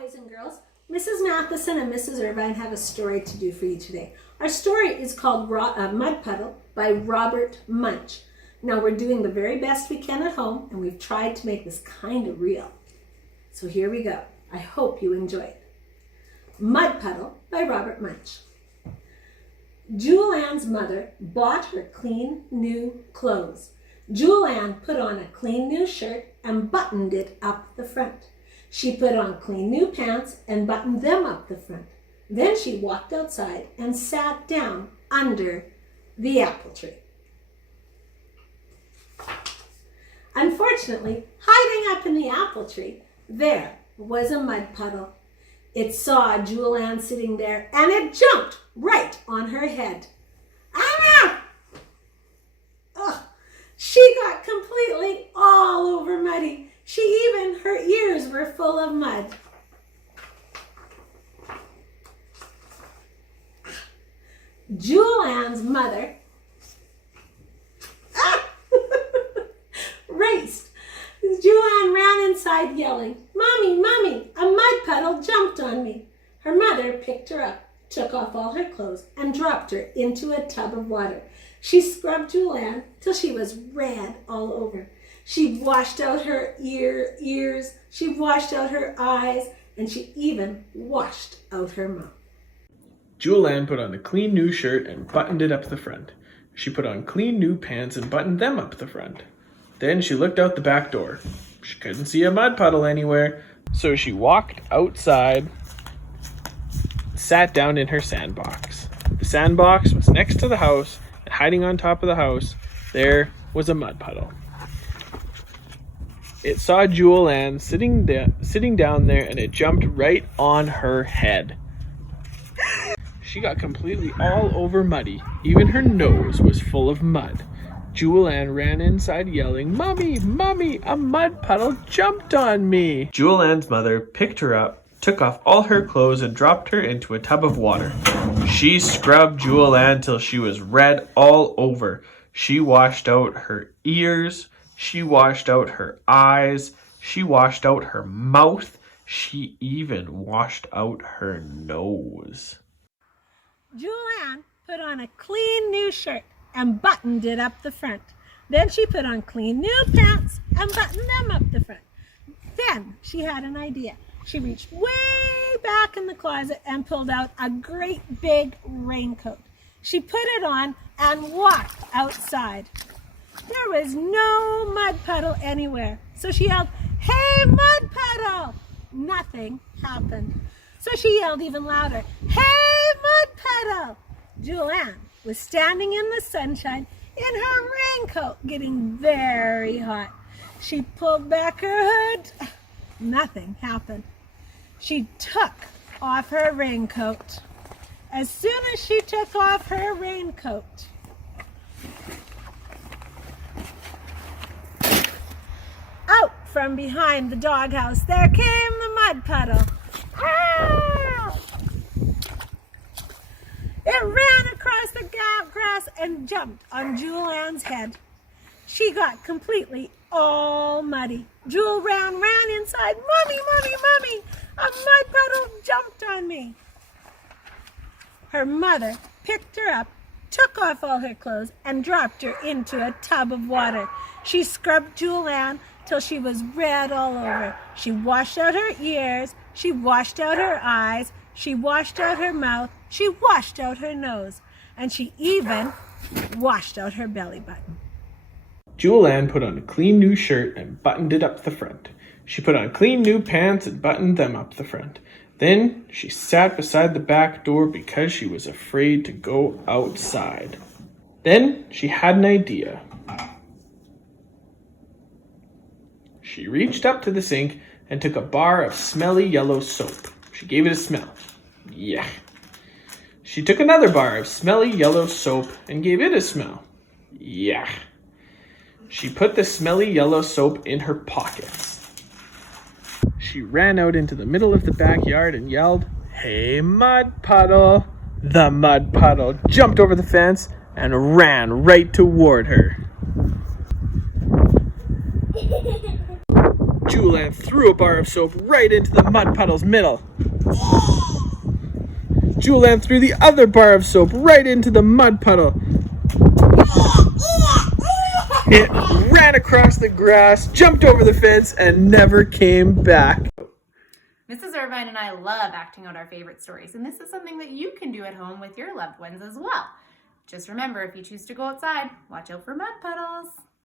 boys and girls. Mrs. Matheson and Mrs. Irvine have a story to do for you today. Our story is called Mud Puddle by Robert Munch. Now we're doing the very best we can at home, and we've tried to make this kind of real. So here we go. I hope you enjoy it. Mud Puddle by Robert Munch. Jewel Ann's mother bought her clean new clothes. Jewel Ann put on a clean new shirt and buttoned it up the front. She put on clean new pants and buttoned them up the front. Then she walked outside and sat down under the apple tree. Unfortunately, hiding up in the apple tree, there was a mud puddle. It saw Jewel Ann sitting there and it jumped right on her head. Ah! Ugh. She got completely all over muddy. Her ears were full of mud. Jewel Ann's mother raced. Jewel Ann ran inside yelling, "Mommy, Mommy, a mud puddle jumped on me." Her mother picked her up, took off all her clothes, and dropped her into a tub of water. She scrubbed Jewel Ann till she was red all over. She washed out her ears, she washed out her eyes, and she even washed out her mouth. Jewel Ann put on a clean new shirt and buttoned it up the front. She put on clean new pants and buttoned them up the front. Then she looked out the back door. She couldn't see a mud puddle anywhere, so she walked outside, sat down in her sandbox. The sandbox was next to the house, and hiding on top of the house, there was a mud puddle. It saw Jewel Ann sitting down there, and it jumped right on her head. She got completely all over muddy. Even her nose was full of mud. Jewel Ann ran inside yelling, "Mommy, Mommy, a mud puddle jumped on me." Jewel Ann's mother picked her up, took off all her clothes, and dropped her into a tub of water. She scrubbed Jewel Ann till she was red all over. She washed out her ears. She washed out her eyes. She washed out her mouth. She even washed out her nose. Jewel Ann put on a clean new shirt and buttoned it up the front. Then she put on clean new pants and buttoned them up the front. Then she had an idea. She reached way back in the closet and pulled out a great big raincoat. She put it on and walked outside. There was no mud puddle anywhere. So she yelled, "Hey, mud puddle!" Nothing happened. So she yelled even louder, "Hey, mud puddle!" Jewel Ann was standing in the sunshine in her raincoat, getting very hot. She pulled back her hood. Nothing happened. She took off her raincoat. As soon as she took off her raincoat, out from behind the doghouse, there came the mud puddle. Ah! It ran across the grass and jumped on Jewel Ann's head. She got completely all muddy. Jewel ran inside. "Mommy, Mommy, Mommy, a mud puddle jumped on me." Her mother picked her up, took off all her clothes, and dropped her into a tub of water. She scrubbed Jewel Ann till she was red all over. She washed out her ears, she washed out her eyes, she washed out her mouth, she washed out her nose, and she even washed out her belly button. Jewel Ann put on a clean new shirt and buttoned it up the front. She put on clean new pants and buttoned them up the front. Then she sat beside the back door because she was afraid to go outside. Then she had an idea. She reached up to the sink and took a bar of smelly yellow soap. She gave it a smell. Yeah. She took another bar of smelly yellow soap and gave it a smell. Yeah. She put the smelly yellow soap in her pockets. She ran out into the middle of the backyard and yelled, "Hey, mud puddle!" The mud puddle jumped over the fence and ran right toward her. Jewel Ann Julianne threw a bar of soap right into the mud puddle's middle. Julianne threw the other bar of soap right into the mud puddle. It ran across the grass, jumped over the fence, and never came back. Mrs. Irvine and I love acting out our favorite stories, and this is something that you can do at home with your loved ones as well. Just remember, if you choose to go outside, watch out for mud puddles.